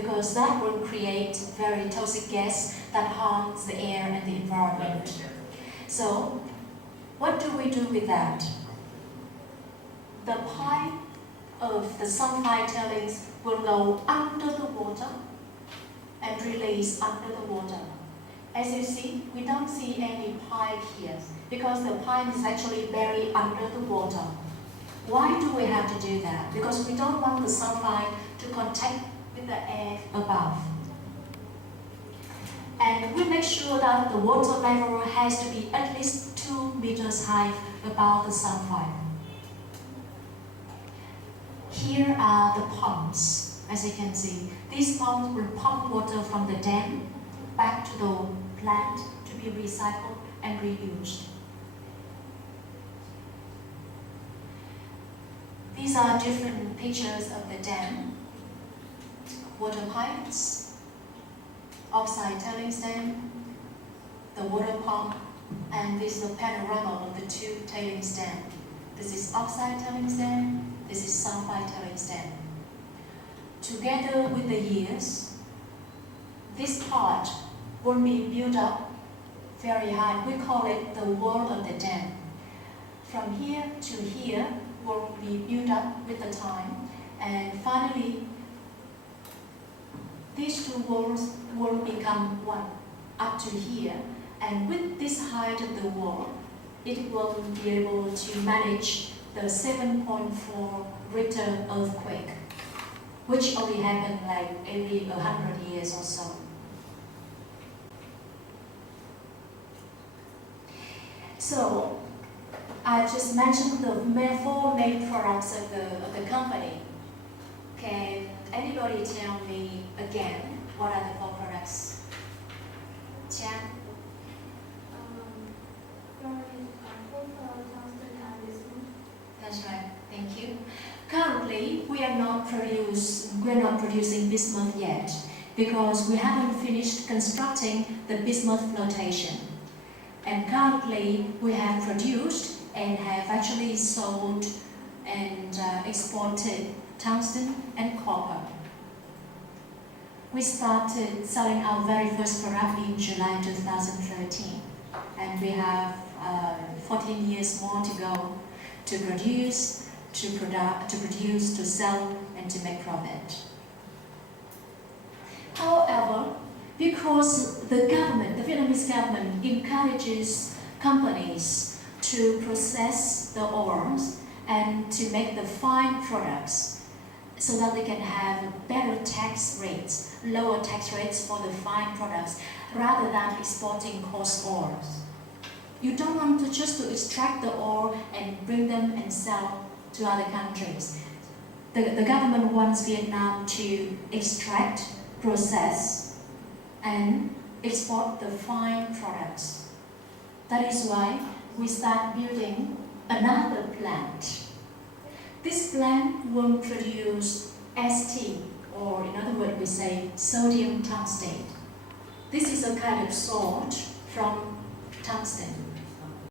because that will create very toxic gas that harms the air and the environment. So, what do we do with that? The pipe of the sulfide tailings will go under the water and release under the water. As you see, we don't see any pipe here because the pipe is actually buried under the water. Why do we have to do that? Because we don't want the sulfide to contact with the air above. And we make sure that the water level has to be at least 2 meters high above the sulfide. Here are the pumps, as you can see. These pumps will pump water from the dam back to the plant to be recycled and reused. These are different pictures of the dam. Water pipes, oxide tailings dam, the water pump, and this is a panorama of the 2 tailings dam. This is oxide tailings dam, this is sulfide tailings dam. Together with the years, this part will be built up very high. We call it the wall of the dam. From here to here will be built up with the time, and finally these 2 walls will become one up to here, and with this height of the wall it will be able to manage the 7.4 Richter earthquake, which only happens like every 100 years or so. So, I just mentioned the 4 main products of the company. Can anybody tell me again what are the 4 products? Trang? That's right. Thank you. Currently, we are not producing bismuth yet because we haven't finished constructing the bismuth flotation. And currently, we have produced and have actually sold and exported tungsten and copper. We started selling our very first product in July 2013, and we have 14 years more to go to produce, to sell, and to make profit. However, because the Vietnamese government encourages companies to process the ores and to make the fine products so that they can have better tax rates, lower tax rates for the fine products rather than exporting coarse ores. You don't want to just to extract the ore and bring them and sell to other countries. The government wants Vietnam to extract, process, and export the fine products. That is why we start building another plant. This plant will produce ST, or in other words we say sodium tungstate. This is a kind of salt from tungsten.